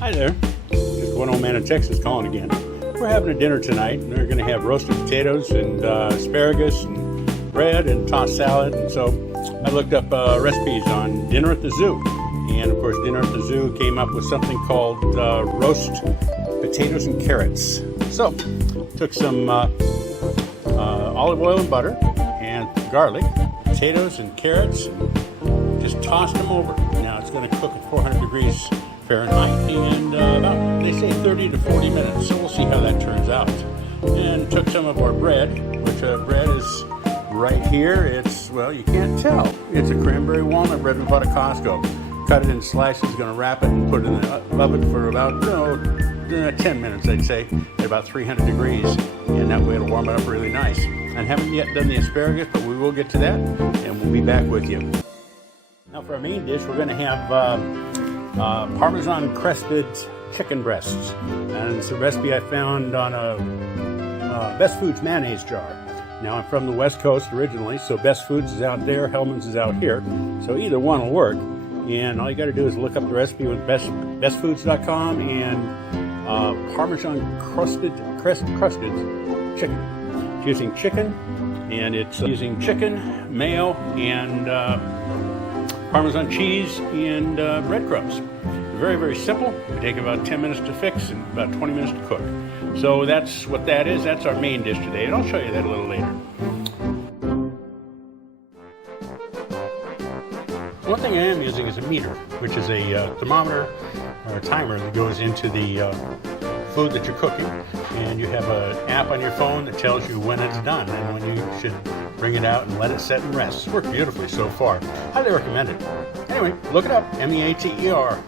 Hi there, just one old man in Texas calling again. We're having a dinner tonight, and we're going to have roasted potatoes and asparagus and bread and tossed salad. And so I looked up recipes on Dinner at the Zoo, and of course Dinner at the Zoo came up with something called roast potatoes and carrots. So took some olive oil and butter and garlic, potatoes and carrots, and just tossed them over. Now it's going to cook at 400 degrees Fahrenheit and about, they say, 30 to 40 minutes. So we'll see how that turns out. And took some of our bread, which bread is right here. It's, well, you can't tell. It's a cranberry walnut bread we bought at Costco. Cut it in slices, going to wrap it and put it in the oven for about 10 minutes, I'd say, at about 300 degrees. And that way it'll warm it up really nice. I haven't yet done the asparagus, but we will get to that, and we'll be back with you. Now for our main dish, we're going to have Parmesan crusted chicken breasts, and it's a recipe I found on a Best Foods mayonnaise jar. Now I'm from the West Coast originally, so Best Foods is out there, Hellmann's is out here, so either one will work. And all you got to do is look up the recipe with bestfoods.com and Parmesan crusted chicken. It's using chicken, and it's using chicken, mayo, and Parmesan cheese and breadcrumbs. Very, very simple. It take about 10 minutes to fix and about 20 minutes to cook. So that's what that is. That's our main dish today, and I'll show you that a little later. One thing I am using is a meter, which is a thermometer or a timer that goes into the food that you're cooking, and you have an app on your phone that tells you when it's done and when you should bring it out and let it set and rest. It's worked beautifully so far. Highly recommend it. Anyway, look it up, M-E-A-T-E-R.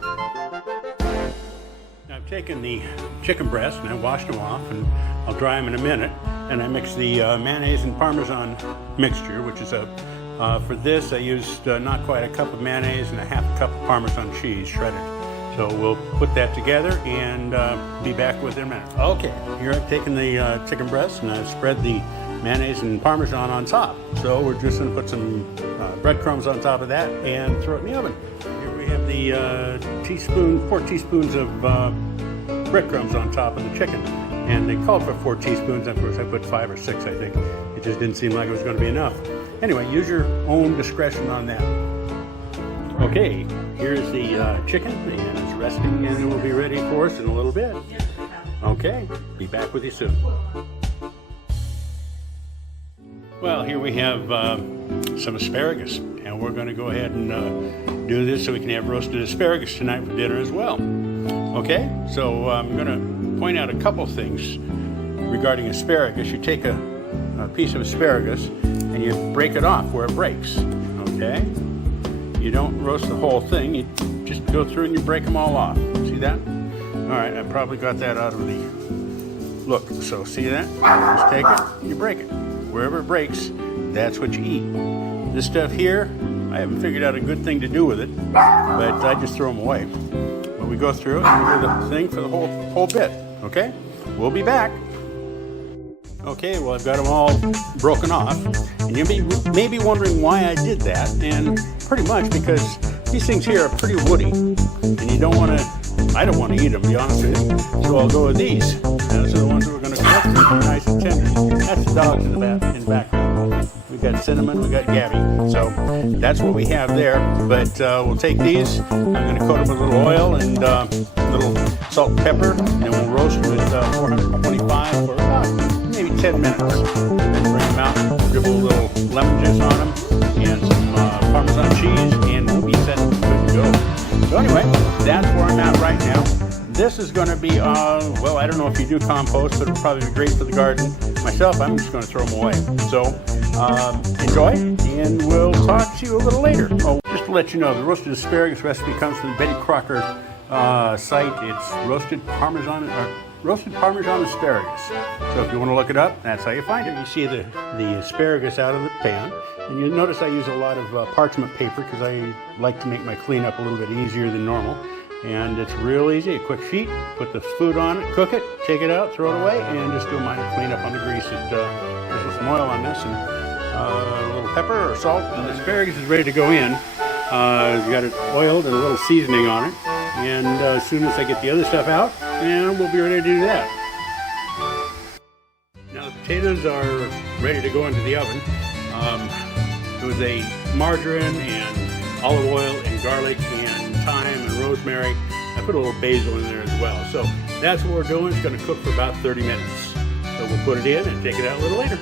I've taken the chicken breast and I washed them off, and I'll dry them in a minute, and I mix the mayonnaise and Parmesan mixture, which is for this I used not quite a cup of mayonnaise and a half a cup of Parmesan cheese shredded. So we'll put that together and be back with it in a minute. Okay, here I've taken the chicken breast and I've spread the mayonnaise and Parmesan on top. So we're just going to put some breadcrumbs on top of that and throw it in the oven. Here we have the 4 teaspoons of breadcrumbs on top of the chicken. And they called for 4 teaspoons. Of course, I put 5 or 6, I think. It just didn't seem like it was going to be enough. Anyway, use your own discretion on that. Okay, here's the chicken, and it's resting, and it will be ready for us in a little bit. Okay, be back with you soon. Well, here we have some asparagus, and we're going to go ahead and do this so we can have roasted asparagus tonight for dinner as well. Okay, so I'm going to point out a couple things regarding asparagus. You take a piece of asparagus and you break it off where it breaks, okay? You don't roast the whole thing, you just go through and you break them all off. See that? All right, I probably got that out of the look. So see that? Just take it, you break it. Wherever it breaks, that's what you eat. This stuff here, I haven't figured out a good thing to do with it, but I just throw them away. But we go through it and we do the thing for the whole bit, okay? We'll be back. Okay, well, I've got them all broken off, and you may be wondering why I did that, and pretty much because these things here are pretty woody, and I don't want to eat them, to be honest with you, so I'll go with these. Those are the ones that we're going to cook, nice and tender. That's the dogs in the background. We've got Cinnamon, we've got Gabby, so that's what we have there, but we'll take these, I'm going to coat them with a little oil and a little salt and pepper, and we'll roast them at 425 for about maybe 10 minutes. And then bring them out, dribble a little lemon juice on them, and some Parmesan cheese, and we'll be set and good to go. So anyway, that's where I'm at right now. This is going to be, well, I don't know if you do compost, but it'll probably be great for the garden. Myself, I'm just going to throw them away. So enjoy, and we'll talk to you a little later. Oh, just to let you know, the roasted asparagus recipe comes from the Betty Crocker site. It's roasted Parmesan asparagus. So if you want to look it up, that's how you find it. You see the asparagus out of the pan, and you notice I use a lot of parchment paper because I like to make my cleanup a little bit easier than normal. And it's real easy, a quick sheet, put the food on it, cook it, take it out, throw it away, and just do a minor cleanup on the grease. There's some oil on this, and a little pepper or salt, and the asparagus is ready to go in. It's got it oiled and a little seasoning on it. And as soon as I get the other stuff out, and we'll be ready to do that. Now the potatoes are ready to go into the oven. It was a margarine and olive oil and garlic and thyme and rosemary. I put a little basil in there as well. So that's what we're doing. It's going to cook for about 30 minutes. So we'll put it in and take it out a little later.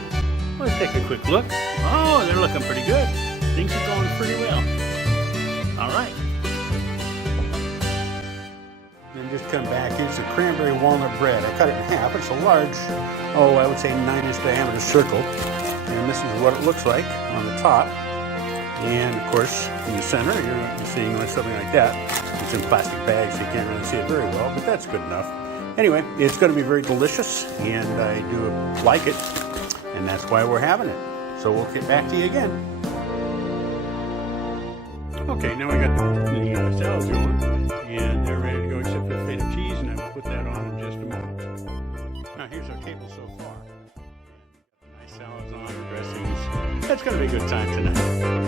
Let's take a quick look. Oh, they're looking pretty good. Things are going pretty well. All right. Then just come back. Here's the cranberry walnut bread. I cut it in half. It's a large, I would say 9-inch diameter circle. And this is what it looks like on the top. And of course, in the center, you're seeing something like that. It's in plastic bags, so you can't really see it very well, but that's good enough. Anyway, it's going to be very delicious, and I do like it, and that's why we're having it. So we'll get back to you again. Okay, now we got the salads going, and they're ready to go except for the feta cheese, and I'll put that on in just a moment. Now here's our table so far. Nice salads on, dressings. That's going to be a good time tonight.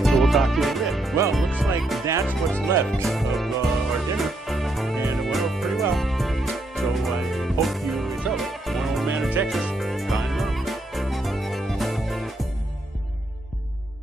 So we'll talk to you in a bit. Well, it looks like that's what's left of our dinner. And